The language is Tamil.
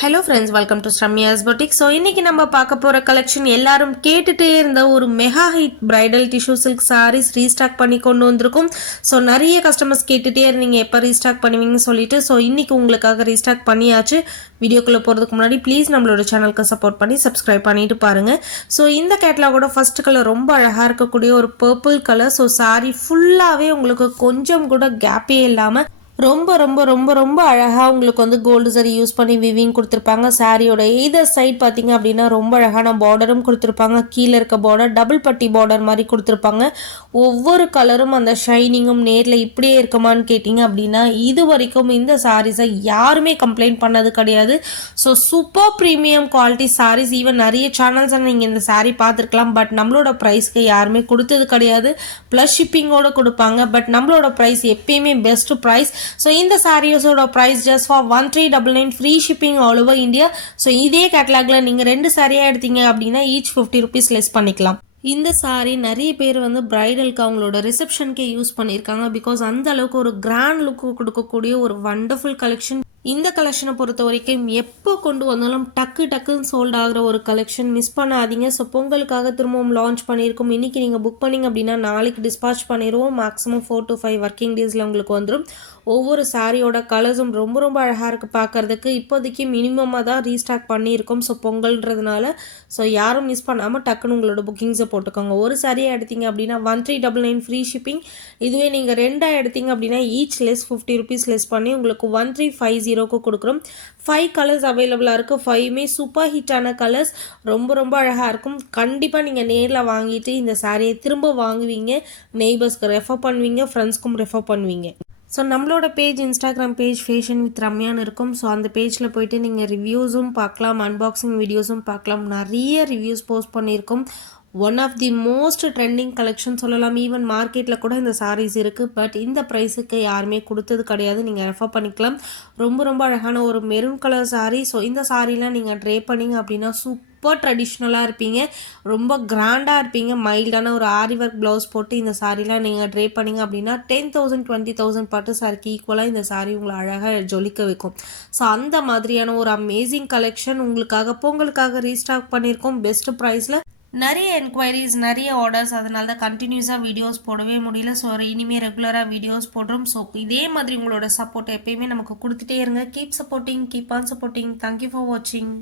Hello friends, welcome to Sramya's boutique. So இன்னைக்கு நம்ம பார்க்க போகிற கலெக்ஷன் எல்லாரும் கேட்டுகிட்டே இருந்த ஒரு mega hit bridal tissue silk sarees restock பண்ணி கொண்டு வந்திருக்கும். ஸோ நிறைய கஸ்டமர்ஸ் கேட்டுகிட்டே இருந்தீங்க எப்போ ரீஸ்டாக் பண்ணுவீங்கன்னு சொல்லிட்டு. ஸோ இன்னைக்கு உங்களுக்காக ரீஸ்டாக் பண்ணியாச்சு. வீடியோக்குள்ளே போகிறதுக்கு முன்னாடி ப்ளீஸ் நம்மளோட சேனலுக்கு சப்போர்ட் பண்ணி சப்ஸ்கிரைப் பண்ணிட்டு பாருங்கள். ஸோ இந்த கேட்டலாகோட ஃபர்ஸ்ட் கலர் ரொம்ப அழகாக இருக்கக்கூடிய ஒரு பர்பிள் கலர். ஸோ சாரீ ஃபுல்லாகவே உங்களுக்கு கொஞ்சம் கூட கேப்பே இல்லாமல் ரொம்ப ரொம்ப ரொம்ப ரொம்ப அழகாக உங்களுக்கு வந்து கோல்டு சரி யூஸ் பண்ணி விவிங் கொடுத்துருப்பாங்க. சாரியோட எய்தர் சைட் பார்த்தீங்க அப்படின்னா ரொம்ப அழகான பார்டரும் கொடுத்துருப்பாங்க. கீழே இருக்க பார்டர் டபுள் பட்டி பார்டர் மாதிரி கொடுத்துருப்பாங்க. ஒவ்வொரு கலரும் அந்த ஷைனிங்கும் நேரில் இப்படியே இருக்குமான்னு கேட்டிங்க அப்படின்னா இது வரைக்கும் இந்த சாரீஸை யாருமே கம்ப்ளைண்ட் பண்ணது கிடையாது. So super premium quality sarees. Even நிறைய சேனல்ஸை நீங்கள் இந்த சாரீ பார்த்துருக்கலாம். பட் நம்மளோட ப்ரைஸ்க்கு யாருமே கொடுத்தது கிடையாது. ப்ளஸ் ஷிப்பிங்கோடு கொடுப்பாங்க. பட் நம்மளோட ப்ரைஸ் எப்பயுமே பெஸ்ட் ப்ரைஸ். ஸோ இந்த சாரீஸோட price just for 1399 free shipping all over India. So இதே கேட்டலாகில் நீங்கள் 2 சாரியாக எடுத்தீங்க அப்படின்னா ஈச் 50 rupees லெஸ் பண்ணிக்கலாம். இந்த சாரீ நிறைய பேர் வந்து பிரைடலுக்கு அவங்களோட ரிசப்ஷனுக்கே யூஸ் பண்ணியிருக்காங்க. பிகாஸ் அந்த அளவுக்கு ஒரு கிராண்ட் லுக்கு கொடுக்கக்கூடிய ஒரு வண்டர்ஃபுல் கலெக்ஷன். இந்த கலெக்ஷனை பொறுத்த வரைக்கும் எப்போ கொண்டு வந்தாலும் டக்குன்னு சோல்ட் ஆகிற ஒரு கலெக்ஷன். மிஸ் பண்ணாதீங்க. ஸோ பொங்கலுக்காக திரும்பவும் லான்ச் பண்ணியிருக்கோம். இன்றைக்கி நீங்கள் புக் பண்ணிங்க அப்படின்னா நாளைக்கு டிஸ்பாச் பண்ணிடுவோம். மேக்ஸிமம் 4 to 5 ஒர்க்கிங் டேஸில் உங்களுக்கு வந்துடும். ஒவ்வொரு சாரியோட கலர்ஸும் ரொம்ப ரொம்ப அழகாக இருக்குது பார்க்குறதுக்கு. இப்போதைக்கு மினிமமாக தான் ரீஸ்டாக் பண்ணியிருக்கோம். ஸோ பொங்கல்ன்றதுனால ஸோ யாரும் மிஸ் பண்ணாமல் டக்குன்னு உங்களோட புக்கிங்ஸை போட்டுக்கோங்க. ஒரு சாரியாக எடுத்தீங்க அப்படின்னா 1399 ஃப்ரீ ஷிப்பிங். இதுவே நீங்கள் 2 எடுத்தீங்க அப்படின்னா ஈச் லெஸ் 50 rupees லெஸ் பண்ணி உங்களுக்கு 1350க்கு கொடுக்குறோம். 5 கலர்ஸ் அவைலபிளாக இருக்குது. 5மே சூப்பர் ஹிட்டான கலர்ஸ். ரொம்ப ரொம்ப அழகாக இருக்கும். கண்டிப்பாக நீங்கள் நேரில் வாங்கிட்டு இந்த சாரியை திரும்ப வாங்குவீங்க. நெய்பர்ஸ்க்கு ரெஃபர் பண்ணுவீங்க. ஃப்ரெண்ட்ஸ்க்கும் ரெஃபர் பண்ணுவீங்க. ஸோ நம்மளோட page Instagram page fashion with ரம்யான்னு இருக்கும். ஸோ அந்த பேஜில் போய்ட்டு நீங்கள் ரிவ்யூஸும் பார்க்கலாம், அன்பாக்சிங் வீடியோஸும் பார்க்கலாம். நிறைய ரிவ்யூஸ் போஸ்ட் பண்ணியிருக்கோம். One of the most trending collection சொல்லலாம். ஈவன் மார்க்கெட்டில் கூட இந்த சாரீஸ் இருக்குது. பட் இந்த ப்ரைஸுக்கு யாருமே கொடுத்தது கிடையாது. நீங்கள் ரெஃபர் பண்ணிக்கலாம். ரொம்ப ரொம்ப அழகான ஒரு மெரூன் கலர் சாரீ. ஸோ இந்த சாரீலாம் நீங்கள் ட்ரே பண்ணிங்க அப்படின்னா சூப்பர் ட்ரெடிஷ்னலாக இருப்பீங்க. ரொம்ப கிராண்டாக இருப்பீங்க. மைல்டான ஒரு ஆரி ஒர்க் ப்ளவுஸ் போட்டு இந்த சாரீலாம் நீங்கள் ட்ரே பண்ணிங்க அப்படின்னா 10,000 20,000 பட்டு சாரிக்கு ஈக்குவலாக இந்த சாரீ உங்களை அழகாக ஜொலிக்க வைக்கும். ஸோ அந்த மாதிரியான ஒரு அமேசிங் கலெக்ஷன் உங்களுக்காக பொங்கலுக்காக ரீஸ்டாக் பண்ணியிருக்கோம் பெஸ்ட் ப்ரைஸில். நிறைய என்கொயரிஸ், நிறைய ஆர்டர்ஸ். அதனால தான் கண்டினியூஸாக வீடியோஸ் போடவே முடியல. ஸோ இனிமேல் ரெகுலராக வீடியோஸ் போடுறோம். ஸோ இதே மாதிரி உங்களோட சப்போர்ட் எப்பயுமே நமக்கு கொடுத்துட்டே இருங்க. Keep supporting, keep on supporting. Thank you for வாட்சிங்.